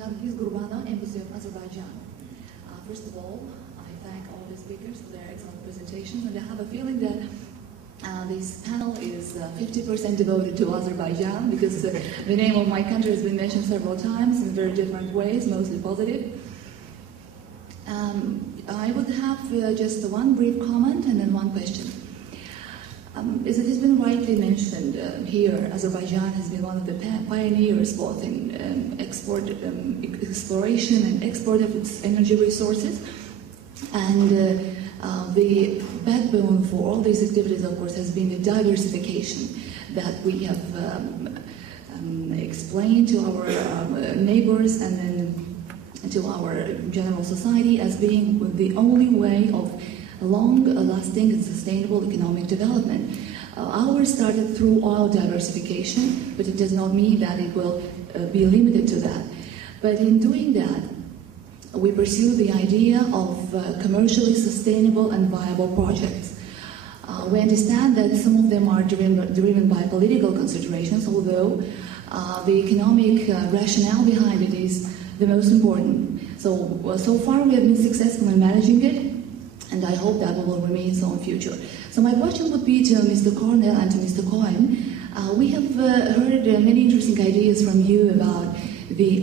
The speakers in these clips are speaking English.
Nargis Gurbana, Embassy of Azerbaijan. First of all, I thank all the speakers for their excellent presentations, and I have a feeling that this panel is 50% devoted to Azerbaijan, because the name of my country has been mentioned several times in very different ways, mostly positive. I would have just one brief comment and then one question. As it has been rightly mentioned here, Azerbaijan has been one of the pioneers both in exploration and export of its energy resources. And the backbone for all these activities, of course, has been the diversification that we have explained to our neighbors and then to our general society as being the only way of long-lasting and sustainable economic development. Ours started through oil diversification, but it does not mean that it will be limited to that. But in doing that, we pursue the idea of commercially sustainable and viable projects. We understand that some of them are driven by political considerations, although the economic rationale behind it is the most important. So far we have been successful in managing it, and I hope that we will remain so in future. So my question would be to Mr. Cornell and to Mr. Cohen. We have heard many interesting ideas from you about the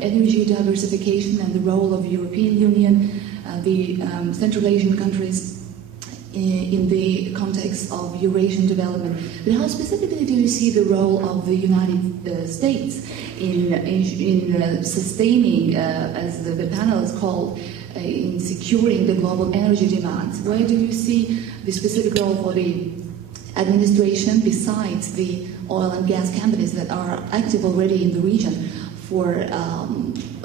energy diversification and the role of the European Union, the Central Asian countries in the context of Eurasian development. But how specifically do you see the role of the United States in sustaining, as the panel is called, in securing the global energy demands? Where do you see the specific role for the administration besides the oil and gas companies that are active already in the region for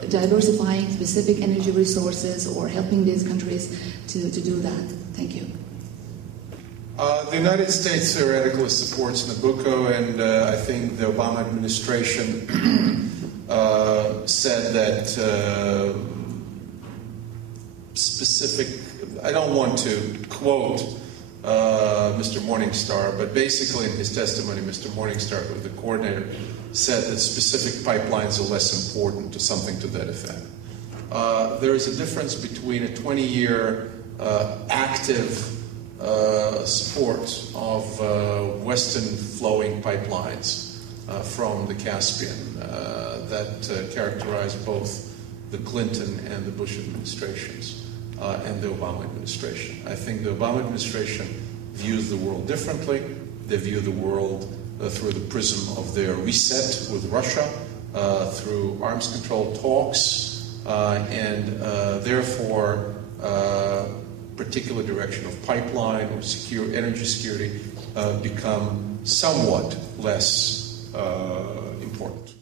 diversifying specific energy resources or helping these countries to do that? Thank you. The United States theoretically supports Nabucco, and I think the Obama administration said that I don't want to quote Mr. Morningstar, but basically in his testimony, Mr. Morningstar, the coordinator, said that specific pipelines are less important, to something to that effect. There is a difference between a 20-year active support of Western flowing pipelines from the Caspian that characterized both the Clinton and the Bush administrations and the Obama administration. I think the Obama administration views the world differently. They view the world through the prism of their reset with Russia, through arms control talks, and therefore particular direction of pipeline or energy security become somewhat less important.